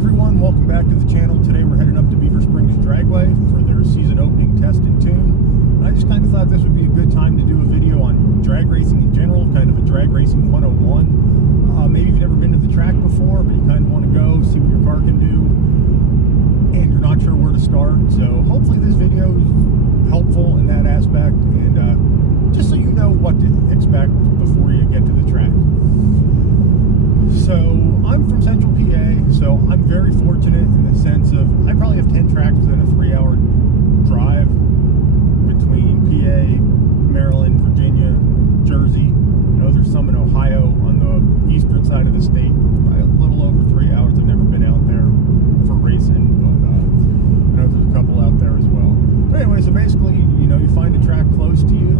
everyone, welcome back to the channel. Today we're heading up to Beaver Dragway for their season opening test and tune. And I just kind of thought this would be a good time to do a video on drag racing in general, kind of a drag racing 101. Maybe you've never been to the track before, but you kind of want to go, see what your car can do, and you're not sure where to start. So hopefully this video is helpful in that aspect, and just so you know what to expect before you get to the track. So I'm from Central PA, so I'm very fortunate in the sense of I probably have 10 tracks within a 3-hour drive between PA, Maryland, Virginia, Jersey. I know there's some in Ohio on the eastern side of the state. Probably a little over 3 hours. I've never been out there for racing, but I know there's a couple out there as well. But anyway, so basically, you know, you find a track close to you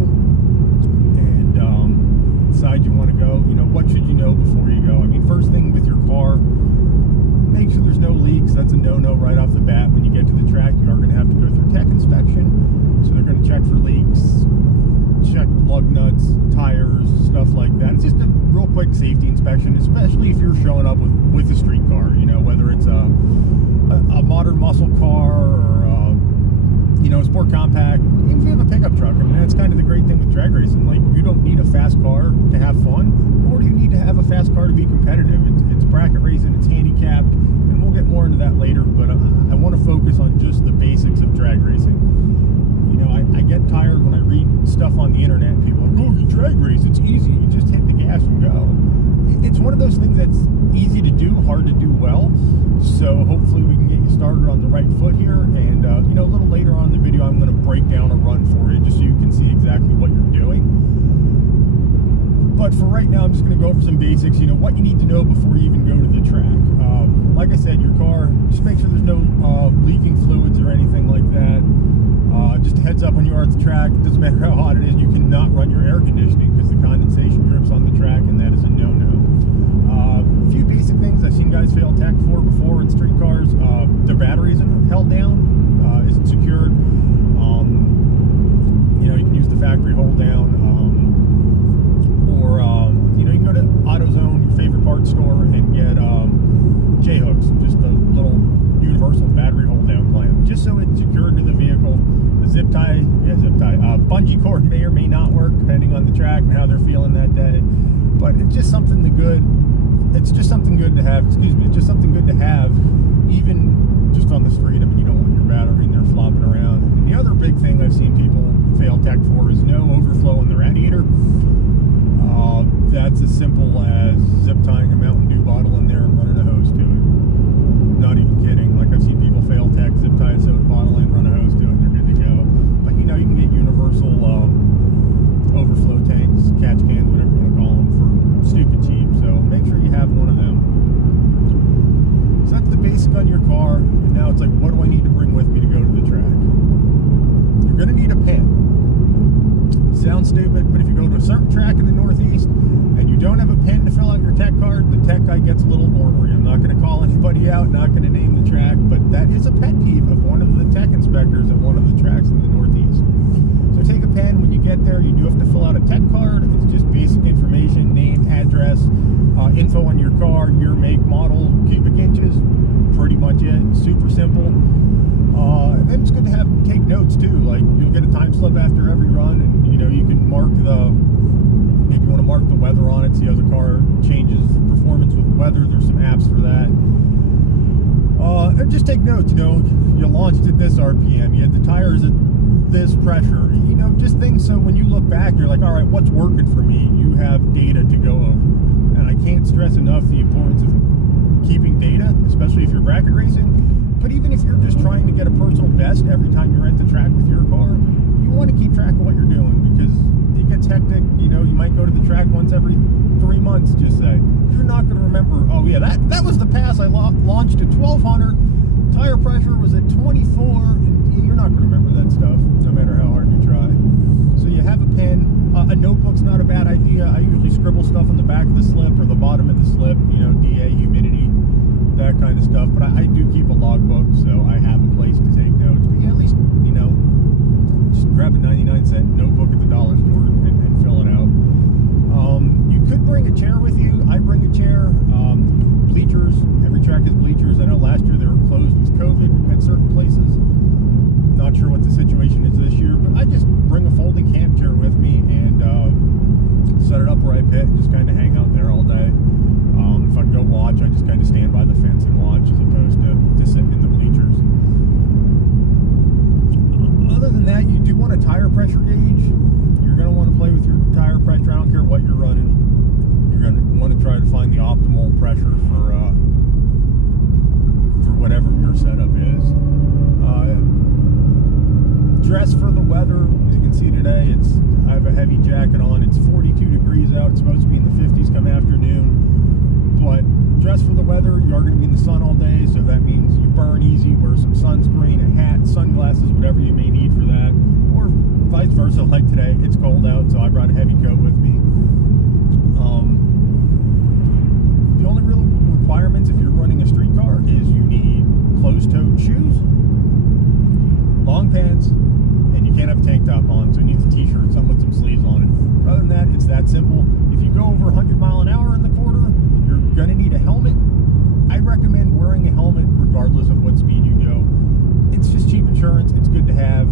and decide you want to go. You know, what should you know before you go? I mean, first thing with your car, make sure there's no leaks. That's a no-no right off the bat. When you get to the track, you are going to have to go through tech inspection. So they're going to check for leaks, check lug nuts, tires, stuff like that. It's just a real quick safety inspection, especially if you're showing up with a street car, you know, whether it's a modern muscle car or you know, sport compact, even if you have a pickup truck. I mean, that's kind of the great thing with drag racing. Like, you don't need a fast car to have fun, nor do you need to have a fast car to be competitive. It's bracket racing, it's handicapped, and we'll get more into that later, but I want to focus on just the basics of drag racing. You know, I get tired when I read stuff on the internet. People are like, oh, you drag race, it's easy, you just hit the gas and go. It's one of those things that's easy to do, hard to do well. So hopefully we can get you started on the right foot here. And you know, a little later on in the video, I'm going to break down a run for you just so you can see exactly what you're doing. But for right now, I'm just going to go over some basics. You know, what you need to know before you even go to the track. Like I said, your car, just make sure there's no leaking fluids or anything like that. Just a heads up, when you are at the track, it doesn't matter how hot it is, you cannot run your air conditioning because the condensation drips on the track, and that is a no-no. A few basic things I've seen guys fail tech for before in street cars. Their battery isn't held down, isn't secured. You know, you can use the factory hold down, or you know, you can go to AutoZone, your favorite parts store, and get J-hooks, just a little universal battery hold down clamp, just so it's secured to the vehicle. The zip tie, bungee cord may or may not work depending on the track and how they're feeling that day. But it's just something good. It's just something good to have. Excuse me. It's just something good to have, even just on the street. I mean, you don't want your battery in there flopping around. And the other big thing I've seen people fail tech for is no overflow in the radiator. That's as simple as zip tying a Mountain Dew bottle in there and running a hose to it. Not even kidding. Like, I've seen people fail tech, zip tie a soda bottle in, run a hose to it, and they're good to go. But you know, you can get universal overflow tanks, catch cans, whatever you want to call them, for stupid cheap. So make sure you have one of them. So that's the basic on your car. And now it's like, what do I need to bring with me to go to the track? You're going to need a pen. Sounds stupid, but if you go to a certain track in the Northeast and you don't have a pen to fill out your tech card, the tech guy gets a little ornery. I'm not going to call anybody out, not going to name the track, but that is a pet peeve of one of the tech inspectors at one of the tracks in the Northeast. So take a pen. When you get there, you do have to fill out a tech card. It's just basic information, name, address, info on your car, year, make, model, cubic inches, pretty much it. Super simple. And then it's good to take notes too. Like, you'll get a time slip after every run, and you know, you can mark maybe you want to mark the weather on it, see how the car changes performance with weather. There's some apps for that. And just take notes. You know, you launched at this RPM, you had the tires at this pressure, you know, just things so when you look back, you're like, all right, what's working for me? You have data to go over. And I can't stress enough the importance of keeping data, especially if you're bracket racing. But even if you're just trying to get a personal best every time you're at the track with your car, you want to keep track of what you're doing, because it gets hectic. You know, you might go to the track once every 3 months, just say. You're not going to remember, oh yeah, that was the pass I launched at 1200, tire pressure was at 24, and you're not going to remember that stuff, no matter how hard you try. So you have a pen. A notebook's not a bad idea. I usually scribble stuff on the back of the slip or the bottom of the slip, you know, DA, humidity, that kind of stuff. But I do keep a logbook, so I have a place to take notes. But yeah, at least, you know, just grab a 99-cent notebook at the dollar store and fill it out. You could bring a chair with you. I bring a chair. Bleachers. Every track has bleachers. I know last pressure for whatever your setup is. Dress for the weather. As you can see today, I have a heavy jacket on. It's 42 degrees out. It's supposed to be in the 50s come afternoon. But dress for the weather. You are going to be in the sun all day, so that means you burn easy. Wear some sunscreen, a hat, sunglasses, whatever you may need for that. Or vice versa, like today, it's cold out, so I brought a heavy coat with me. The only real requirements if you're running a street car is you need closed-toed shoes, long pants, and you can't have a tank top on, so you need a t-shirt, something with some sleeves on it. Other than that, it's that simple. If you go over 100 mile an hour in the quarter, you're gonna need a helmet. I recommend wearing a helmet regardless of what speed you go. It's just cheap insurance. It's good to have.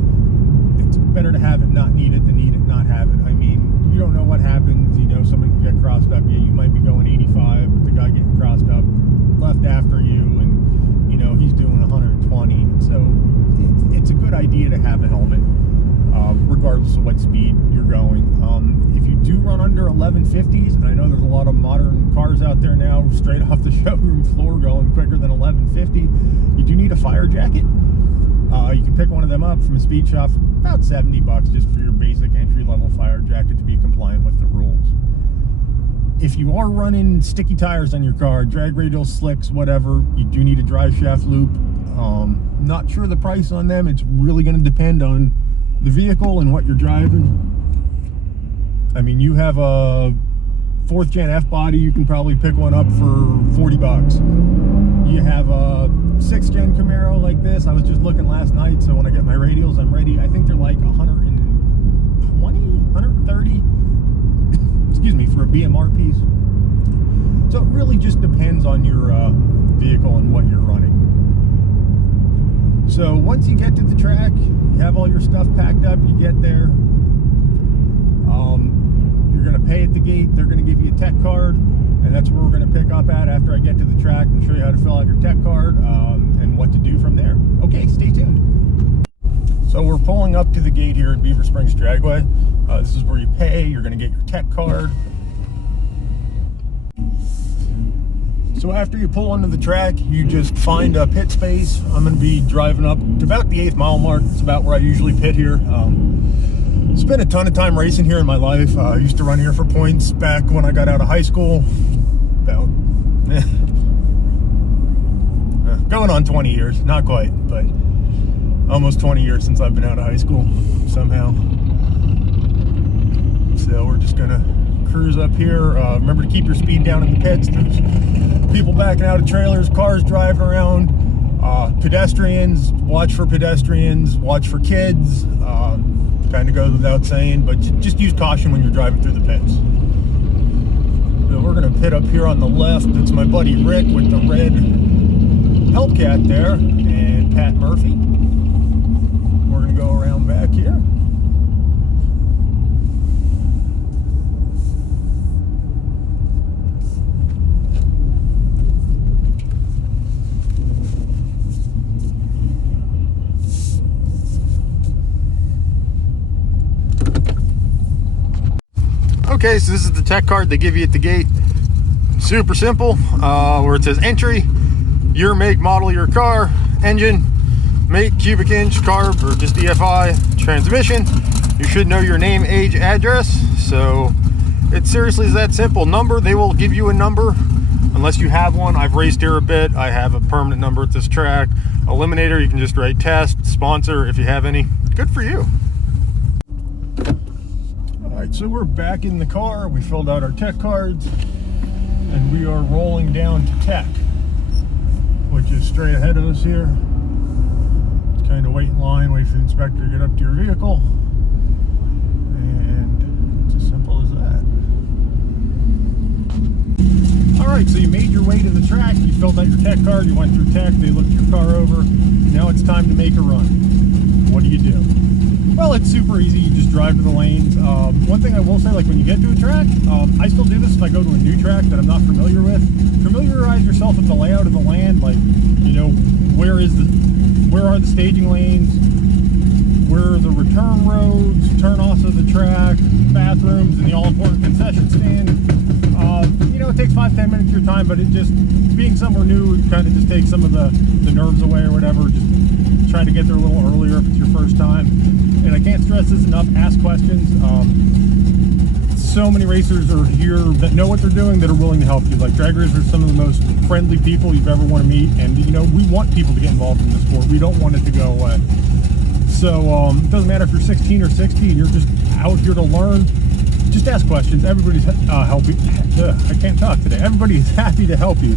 It's better to have it, not need it, than need it, not have it. I mean, you don't know what happens. You know, somebody can get crossed up. Yeah, you might be going 85, but the guy getting crossed up left after you, and you know he's doing 120. So it's a good idea to have a helmet, regardless of what speed you're going. If you do run under 1150s, and I know there's a lot of modern cars out there now, straight off the showroom floor, going quicker than 1150, you do need a fire jacket. You can pick one of them up from a speed shop, about 70 bucks just for your basic entry-level fire jacket to be compliant with the rules. If you are running sticky tires on your car, drag radial slicks, whatever, you do need a drive shaft loop. Not sure the price on them. It's really going to depend on the vehicle and what you're driving. I mean, you have a 4th gen F body, you can probably pick one up for 40 bucks. You have a 6th gen Camaro like this. I was just looking last night, so when I get my radials, I'm ready. I think they're like 120, 130, excuse me, for a BMR piece. So it really just depends on your vehicle and what you're running. So once you get to the track, you have all your stuff packed up, you get there. You're going to pay at the gate. They're going to give you a tech card, and that's where we're going to pick up at after I get to the track and show you how to fill out your tech card and what to do from there. Okay, stay tuned. So we're pulling up to the gate here at Beaver Springs Dragway. This is where you pay. You're going to get your tech card. So after you pull onto the track, you just find a pit space. I'm going to be driving up to about the 8th mile mark. It's about where I usually pit here. Spent a ton of time racing here in my life. I used to run here for points back when I got out of high school. About going on 20 years, not quite, but almost 20 years since I've been out of high school somehow. So we're just gonna cruise up here. Remember to keep your speed down in the pits. There's people backing out of trailers, cars driving around, pedestrians. Watch for pedestrians, watch for kids. Kind of goes without saying, but just use caution when you're driving through the pits. So we're going to pit up here on the left. That's my buddy Rick with the red Hellcat there, and Pat Murphy. We're going to go around back here. Okay, so this is the tech card they give you at the gate. Super simple, where it says entry, year, make, model of your car, engine, make, cubic inch, carb, or just EFI, transmission. You should know your name, age, address. So it seriously is that simple. Number, they will give you a number unless you have one. I've raced here a bit. I have a permanent number at this track. Eliminator, you can just write test. Sponsor, if you have any. Good for you. Alright, so we're back in the car. We filled out our tech cards, and we are rolling down to tech, which is straight ahead of us here. Just kind of wait in line, wait for the inspector to get up to your vehicle, and it's as simple as that. Alright, so you made your way to the track, you filled out your tech card, you went through tech, they looked your car over. Now it's time to make a run. What do you do? Well, it's super easy. You just drive to the lanes. One thing I will say, like when you get to a track, I still do this if I go to a new track that I'm not familiar with. Familiarize yourself with the layout of the land. Like, you know, where are the staging lanes? Where are the return roads? Turn offs of the track, bathrooms, and the all-important concession stand. You know, it takes 5-10 minutes of your time, but it just, being somewhere new, it kind of just takes some of the nerves away or whatever. Just try to get there a little earlier if it's your first time. And I can't stress this enough, ask questions. So many racers are here that know what they're doing, that are willing to help you. Like, drag racers are some of the most friendly people you've ever want to meet, and you know, we want people to get involved in the sport. We don't want it to go away. So it doesn't matter if you're 16 or 60 and you're just out here to learn. Just ask questions. Everybody's helping. I can't talk today. Everybody is happy to help you.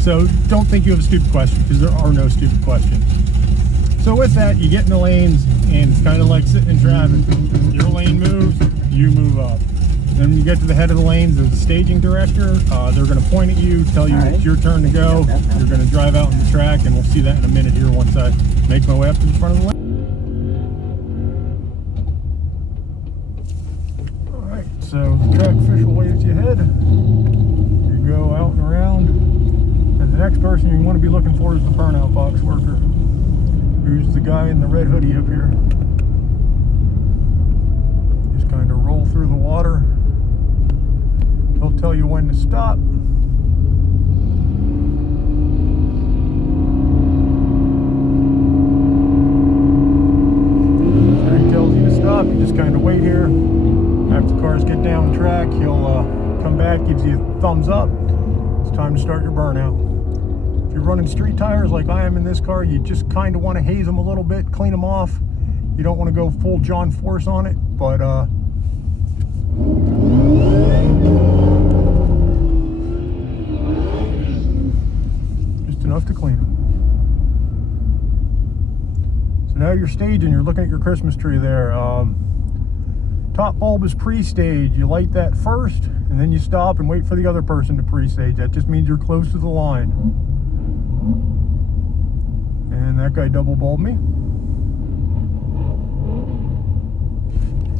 So don't think you have a stupid question, because there are no stupid questions. So with that, you get in the lanes, and it's kind of like sitting in traffic. Your lane moves, you move up. Then when you get to the head of the lanes, there's a staging director. They're going to point at you, tell you it's your turn to go. You're going to drive out on the track, and we'll see that in a minute here once I make my way up to the front of the lane. Alright, so the track official waves you ahead. You go out and around. And the next person you want to be looking for is the burnout box worker, who's the guy in the red hoodie up here. Just kind of roll through the water. He'll tell you when to stop. After he tells you to stop, you just kind of wait here. After the cars get down the track, he'll come back, gives you a thumbs up. It's time to start your burnout. If you're running street tires like I am in this car, you just kind of want to haze them a little bit, clean them off. You don't want to go full John Force on it, but just enough to clean them. So now you're staging, you're looking at your Christmas tree there. Top bulb is pre-stage. You light that first, and then you stop and wait for the other person to pre-stage. That just means you're close to the line. And that guy double bulbed me.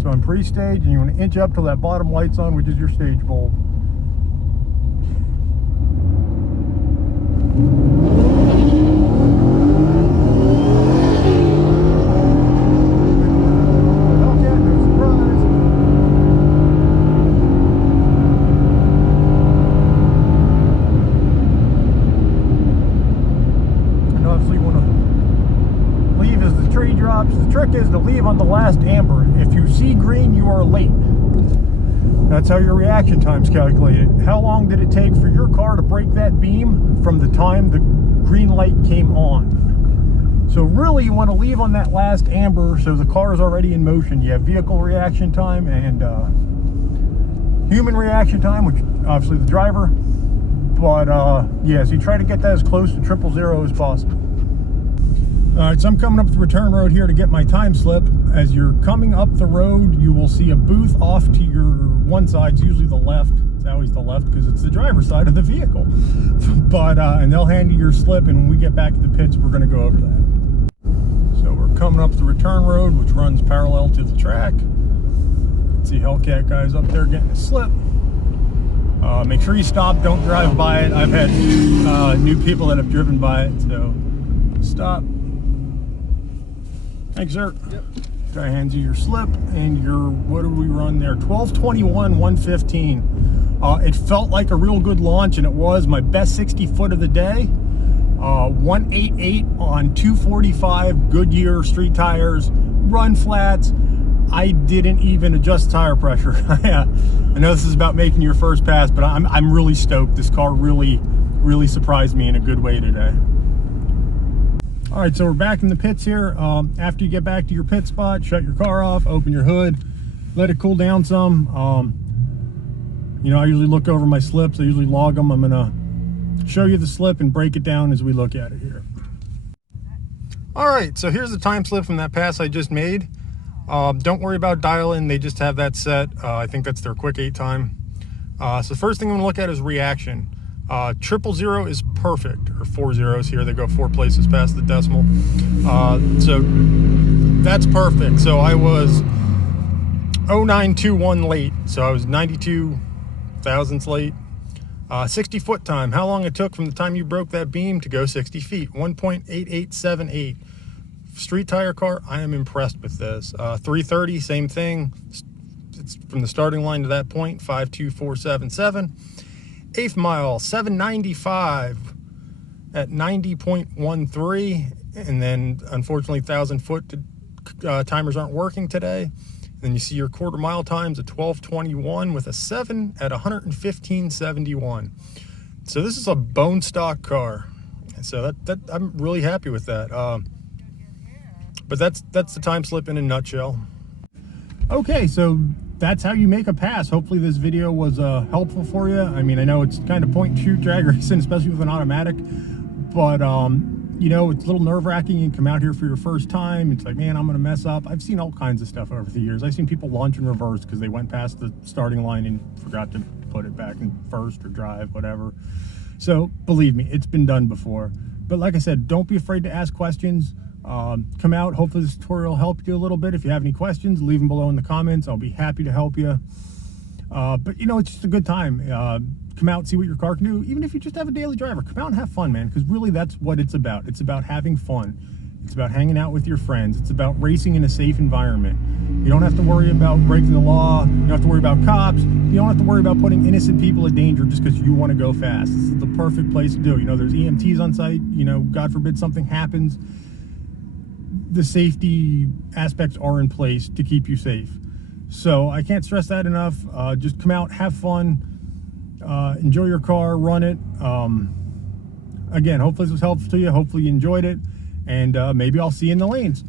So I'm pre-stage, and you want to inch up till that bottom light's on, which is your stage bulb. The trick is to leave on the last amber. If you see green, you are late. That's how your reaction time's calculated. How long did it take for your car to break that beam from the time the green light came on? So really, you want to leave on that last amber so the car is already in motion. You have vehicle reaction time and human reaction time, which obviously the driver. But yeah, so you try to get that as close to 000 as possible. Alright, so I'm coming up the return road here to get my time slip. As you're coming up the road, you will see a booth off to your one side. It's usually the left. It's always the left because it's the driver's side of the vehicle. But and they'll hand you your slip, and when we get back to the pits, we're going to go over that. So we're coming up the return road, which runs parallel to the track. See Hellcat guys up there getting a slip. Make sure you stop. Don't drive by it. I've had new people that have driven by it, so stop. Thanks, sir. Yep. Guy hands you your slip, and your, what did we run there? 12:21, 1:15. It felt like a real good launch, and it was my best 60 foot of the day. 188 on 245 Goodyear street tires, run flats. I didn't even adjust tire pressure. I know this is about making your first pass, but I'm really stoked. This car really surprised me in a good way today. All right, so we're back in the pits here. After you get back to your pit spot, shut your car off, open your hood, let it cool down some. You know, I usually look over my slips. I usually log them. I'm gonna show you the slip and break it down as we look at it here. All right, so here's the time slip from that pass I just made. Don't worry about dial-in. They just have that set. I think that's their quick 8 time. So the first thing I'm gonna look at is reaction. 000 is perfect, or 4 zeros here. They go 4 places past the decimal. So that's perfect. So I was 0921 late. So I was 92 thousandths late. 60 foot time. How long it took from the time you broke that beam to go 60 feet? 1.8878. Street tire car, I am impressed with this. 330, same thing. from the starting line to that point, 52477. 8th mile, 795 at 90.13. And then, unfortunately, 1,000-foot timers aren't working today. Then you see your quarter mile times at 12:21 with a 7 at 115.71. So this is a bone stock car. So that I'm really happy with that. But that's the time slip in a nutshell. Okay, so that's how you make a pass. Hopefully this video was helpful for you. I mean, I know it's kind of point and shoot drag racing, especially with an automatic, but you know, it's a little nerve-wracking. You come out here for your first time, it's like, man, I'm gonna mess up. I've seen all kinds of stuff over the years. I've seen people launch in reverse because they went past the starting line and forgot to put it back in first or drive, whatever. So believe me, it's been done before. But like I said, don't be afraid to ask questions. Come out, hopefully this tutorial helped you a little bit. If you have any questions, leave them below in the comments. I'll be happy to help you. But you know, it's just a good time. Come out and see what your car can do. Even if you just have a daily driver, come out and have fun, man, because really that's what it's about. It's about having fun. It's about hanging out with your friends. It's about racing in a safe environment. You don't have to worry about breaking the law. You don't have to worry about cops. You don't have to worry about putting innocent people in danger just because you want to go fast. This is the perfect place to do it. You know, there's EMTs on site. You know, God forbid something happens, the safety aspects are in place to keep you safe. So I can't stress that enough. Just come out, have fun, enjoy your car, run it. Again, hopefully this was helpful to you. Hopefully you enjoyed it, and maybe I'll see you in the lanes.